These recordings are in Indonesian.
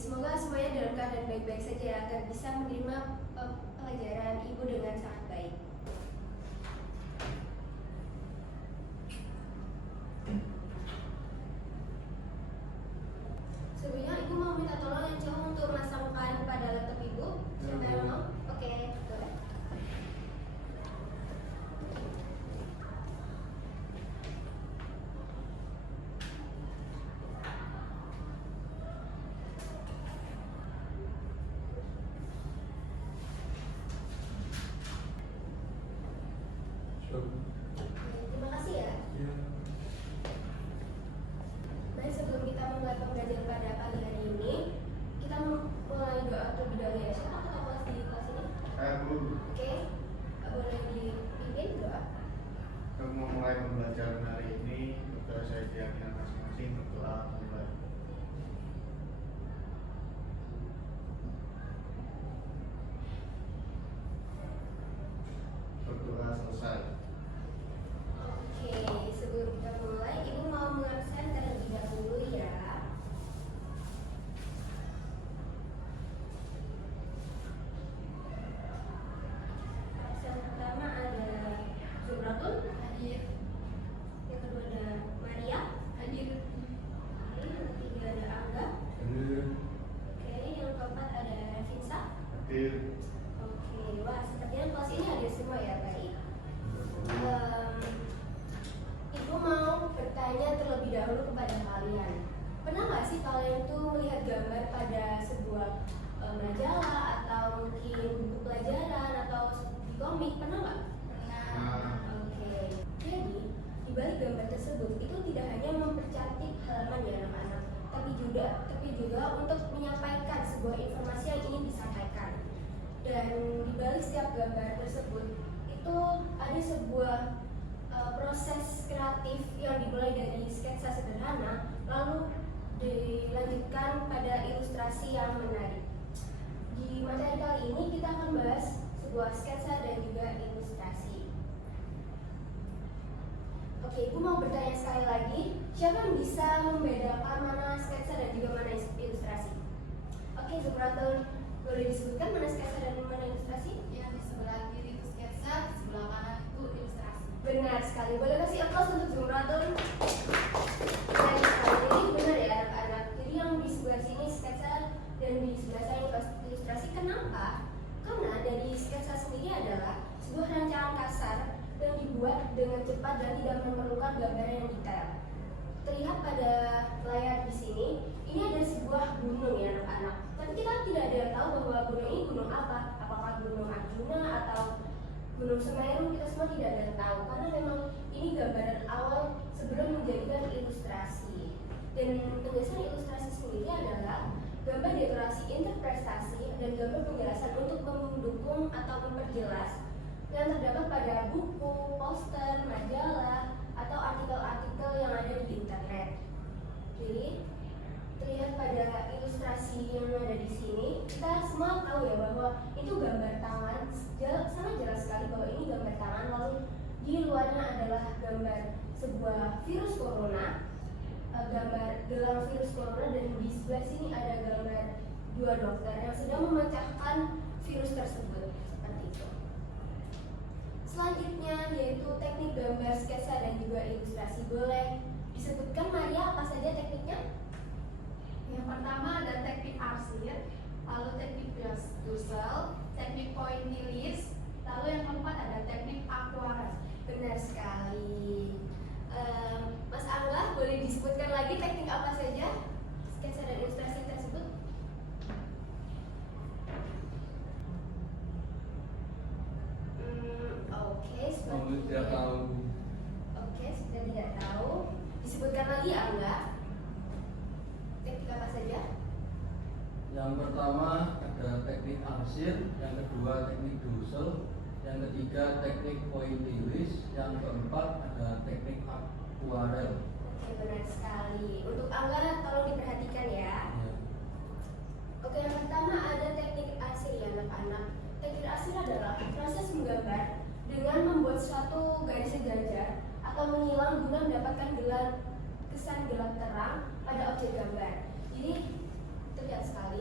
semoga semuanya dalam keadaan baik-baik saja ya, agar bisa menerima pelajaran Ibu dengan sangat baik. Sebelumnya Ibu mau minta tolong yang cowok untuk memasangkan pada laptop Ibu. Siapa yang mau? Oke, boleh. Terima kasih ya. Baik, sebelum kita mulai pembelajaran pada pagi hari ini, kita mulai doa terlebih dahulu ya. Siapa ketua kelas di kelas ini? Bu. Oke, boleh dipimpin doa. Untuk memulai pembelajaran hari ini, dokter saya keyakinan masing-masing berdoa mulai. Berdoa selesai. Oke, sebelum kita mulai, Ibu mau mengabsen terlebih dahulu ya. Absen pertama ada Zumratun, hadir. Yang kedua ada Maria, hadir. Oke, yang ketiga ada Angga. Oke, yang keempat ada Vinsa. Hadir. Oke, wah sepertinya kelas ini hadir semua ya, baik. Ibu mau bertanya terlebih dahulu kepada kalian. Pernah nggak sih kalian tuh melihat gambar pada sebuah majalah atau mungkin buku pelajaran atau di komik? Pernah nggak? Nah, Oke. Jadi di balik gambar tersebut itu tidak hanya mempercantik halaman ya anak-anak, tapi juga untuk menyampaikan sebuah informasi yang ingin disampaikan. Dan di balik setiap gambar tersebut itu ada sebuah proses kreatif yang dimulai dari sketsa sederhana lalu dilanjutkan pada ilustrasi yang menarik. Di materi kali ini kita akan bahas sebuah sketsa dan juga ilustrasi. Oke, Ibu mau bertanya sekali lagi, siapa yang bisa membedakan mana sketsa dan juga mana ilustrasi? Oke, Zumratun, boleh disebutkan mana sketsa dan mana ilustrasi? Yang di sebelah kiri itu sketsa, di sebelah kanan itu ilustrasi. Benar sekali. Boleh kasih applause untuk Zumratun? Benar sekali. Ini benar ya anak-anak. Jadi yang di sebelah sini sketsa dan di sebelah saya ilustrasi. Kenapa? Karena dari sketsa sendiri adalah sebuah rancangan kasar yang dibuat dengan cepat dan tidak memerlukan gambaran yang detail. Terlihat pada layar di sini, ini ada sebuah gunung ya anak-anak. Tapi kita tidak ada yang tahu bahwa gunung ini gunung apa. Apakah gunung Arjuna atau Gunung Semeru, kita semua tidak ada yang tahu karena memang ini gambaran awal sebelum menjadikan ilustrasi. Dan tulisan ilustrasi sendiri adalah gambar dekorasi interpretasi dan gambar penjelasan untuk mendukung atau memperjelas yang terdapat pada buku, poster, majalah, atau artikel-artikel yang ada di internet. Jadi terlihat pada ilustrasi yang ada di sini, kita semua tahu ya bahwa itu gambar tangan. Sangat jelas sekali bahwa ini gambar tangan, lalu di luarnya adalah gambar sebuah virus corona, gambar gelang virus corona, dan di sebelah sini ada gambar dua dokter yang sedang memecahkan virus tersebut, seperti itu. Selanjutnya yaitu teknik gambar sketsa dan juga ilustrasi. Boleh disebutkan Maria apa saja tekniknya? Yang pertama ada teknik arsir, lalu teknik dusel, teknik pointillis, lalu yang keempat ada teknik aquarel. Benar sekali. Mas Angga, boleh disebutkan lagi teknik apa saja sketsa dan ilustrasi tersebut? Oke, Tidak tahu. Oke, sudah tidak tahu. Disebutkan lagi Angga. Teknik apa saja? Yang pertama ada teknik arsir, yang kedua teknik dusel, yang ketiga teknik pointillis, yang keempat ada teknik aquarel. Oke, benar sekali. Untuk Angga tolong diperhatikan ya. Oke, yang pertama ada teknik arsir ya anak-anak. Teknik arsir adalah proses menggambar dengan membuat suatu garis sejajar atau mengilang guna mendapatkan kesan gelap terang pada objek gambar. Jadi terlihat sekali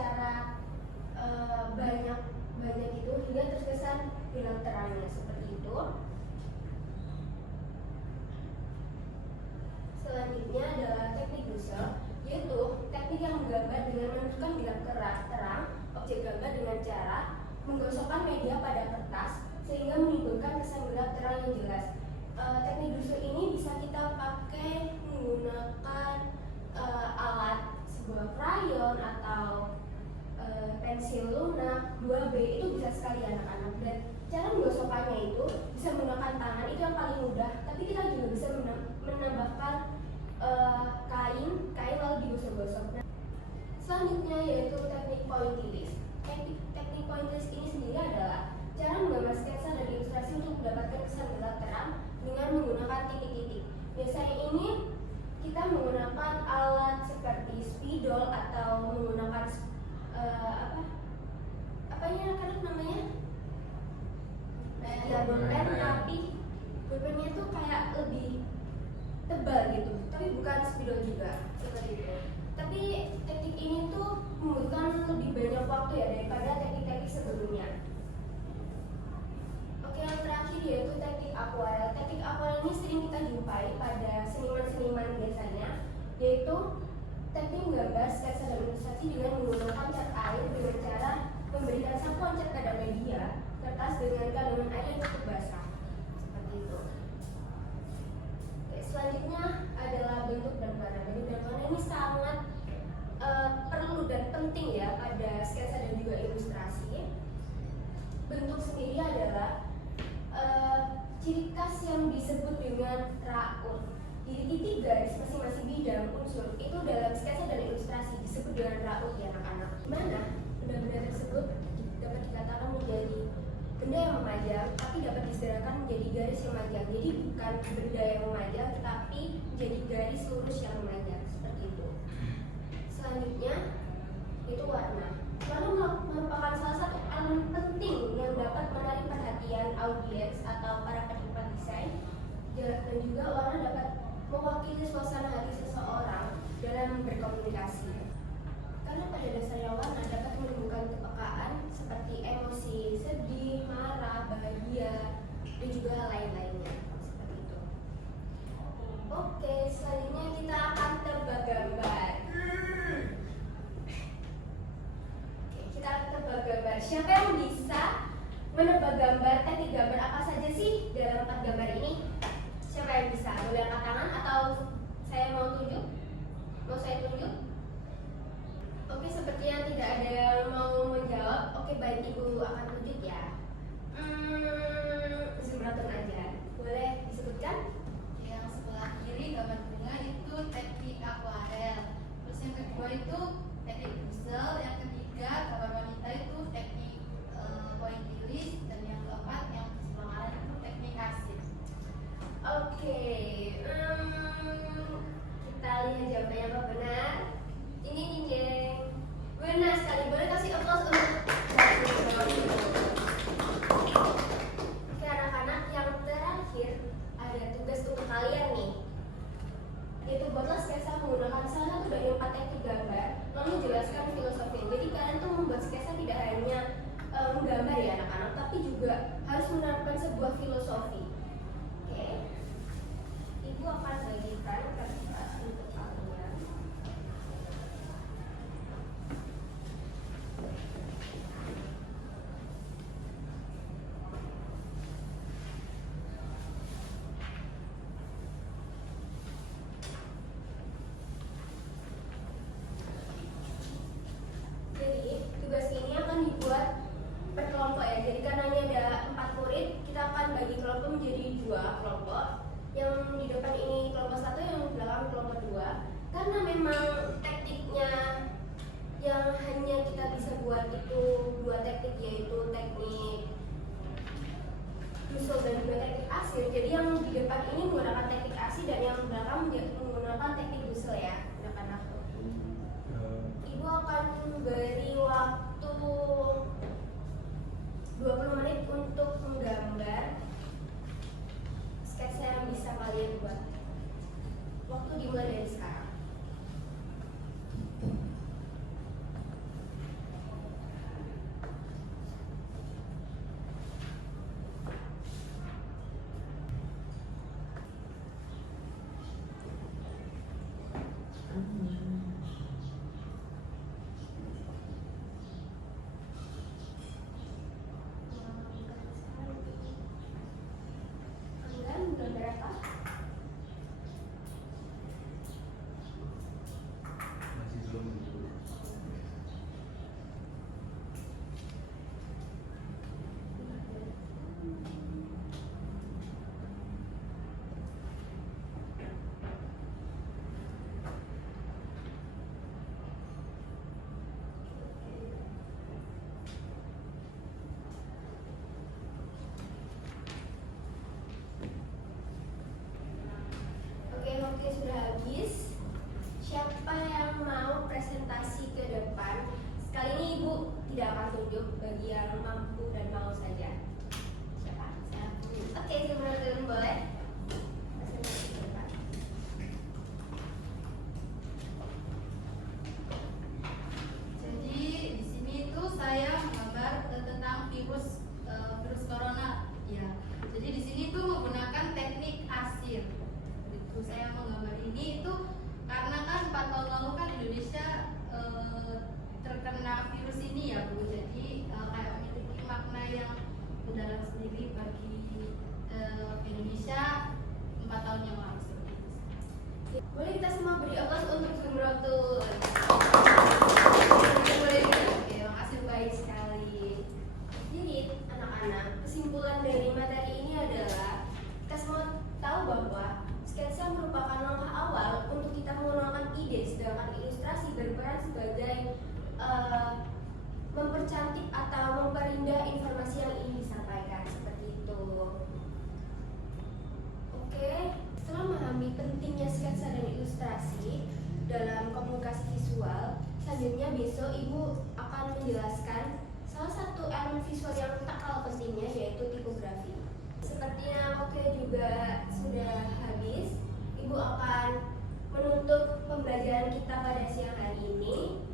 secara banyak itu hingga terkesan gelap terangnya seperti itu. Selanjutnya adalah teknik Dussel, yaitu teknik yang menggambar dengan menentukan gelap terang objek gambar dengan cara menggosokkan media pada kertas sehingga menimbulkan kesan gelap terang yang jelas. Teknik Dussel ini bisa kita pakai menggunakan alat sebuah krayon atau pensil lunak 2B, itu bisa sekali anak-anak. Dan cara menggosokkannya itu bisa menggunakan tangan, itu yang paling mudah, tapi kita juga bisa menambahkan kain lalu digosok-gosok. Nah, selanjutnya yaitu teknik pointillist. Teknik pointillist ini sendiri adalah cara menggambar sketsa dan ilustrasi untuk mendapatkan kesan gelap terang dengan menggunakan titik-titik. Biasanya ini kita menggunakan alat seperti spidol atau menggunakan namanya ya bolpen, tapi bolpennya tuh kayak lebih tebal gitu, tapi bukan spidol juga seperti itu. Tapi teknik ini tuh membutuhkan lebih banyak waktu ya daripada teknik-teknik sebelumnya. Oke, yang terakhir yaitu teknik akuarel. Teknik akuarel ini sering kita jumpai pada seniman-seniman biasanya, yaitu teknik menggambar sketsa dan ilustrasi dengan menggunakan cat air dengan cara memberikan sapuan cat pada media kertas dengan kandungan air yang cukup basah, seperti itu. Oke, selanjutnya adalah bentuk dan warna. Bentuk dan warna ini sangat perlu dan penting ya pada sketsa dan juga ilustrasi. Bentuk sendiri adalah ciri khas yang disebut dengan raut. Jadi titik garis masing-masing bidang unsur itu dalam sketsa dan ilustrasi disebut dengan raut ya anak-anak. Mana benda-benda tersebut dapat dikatakan menjadi benda yang memajang, tapi dapat disederhanakan menjadi garis yang memajang. Jadi bukan benda yang memajang, tetapi menjadi garis lurus yang memajang seperti itu. Selanjutnya itu warna. Warna merupakan salah satu elemen penting yang dapat menarik perhatian audiens atau para penikmat desain, dan juga warna dapat mewakili suasana hati seseorang dalam berkomunikasi. Karena pada dasarnya warna dapat menimbulkan kepekaan seperti emosi, sedih, marah, bahagia, dan juga lain-lainnya seperti itu. Oke, selanjutnya kita akan tebak gambar. Oke, kita akan tebak gambar. Siapa yang bisa menebak gambar, teknik gambar apa saja sih dalam 4 gambar ini? Siapa yang bisa? Boleh angkat tangan atau saya mau tunjuk? Mau saya tunjuk? Oke, sepertinya tidak ada yang mau menjawab. Oke, baik, Ibu akan tunjuk ya. Zumratun aja. Boleh disebutkan? Yang sebelah kiri gambar bunga itu teknik akuarel. Terus yang kedua itu teknik Dussel. Yang ketiga gambar wanita itu teknik pointillist. Dan yang keempat yang sebelah kanan itu teknik arsir. Oke, kita lihat jawabannya apa benar. Ini jeng. Benar sekali. Boleh kasih applause untuk Oke anak-anak, yang terakhir ada tugas untuk kalian nih, yaitu buatlah sketsa menggunakan salah satu dari 4 teknik gambar, lalu jelaskan filosofinya. Jadi kalian tuh membuat sketsa tidak hanya menggambar ya anak-anak, tapi juga harus menerapkan sebuah filosofi. Oke, Ibu akan bagikan kertas untuk kalian. Jadi tugas ini akan dibuat per kelompok ya. Jadi karena ini ada 4 murid, kita akan bagi kelompok menjadi 2 kelompok. Yang di depan ini kelompok 1, yang di belakang kelompok 2. Karena memang tekniknya yang hanya kita bisa buat itu 2 teknik, yaitu teknik Dussel dan juga teknik arsir. Jadi yang di depan ini menggunakan teknik arsir dan yang belakang menggunakan teknik Dussel ya anak-anak. Ibu akan beri waktu 20 menit untuk menggambar sketsa yang bisa kalian buat. Waktu dimulai dari sekarang. tidak akan tunjuk bagi yang mampu dan mau saja. Siapa? Oke, Zumratun boleh. Jadi di sini itu saya menggambar tentang virus corona. Ya. Jadi di sini itu menggunakan teknik arsir. Itu saya menggambar ini itu karena kan 4 tahun lalu kan Indonesia terkena virus ini ya Bu. Jadi kayak memiliki makna yang mendalam sendiri bagi Indonesia 4 tahun yang lalu seperti itu. Boleh kita semua beri aplaus untuk Zumratun. Oke, makasih baik sekali. Jadi anak-anak, kesimpulan dari materi ini adalah kita semua tahu bahwa sketsa merupakan langkah awal untuk kita mengenalkan ide, sedangkan ilustrasi berperan sebagai mempercantik atau memperindah informasi yang ingin disampaikan, seperti itu. Oke, setelah memahami pentingnya sketsa dan ilustrasi dalam komunikasi visual, selanjutnya besok Ibu akan menjelaskan salah satu elemen visual yang tak kalah pentingnya, yaitu tipografi. Sepertinya waktu juga sudah habis, Ibu akan menutup pembelajaran kita pada siang hari ini.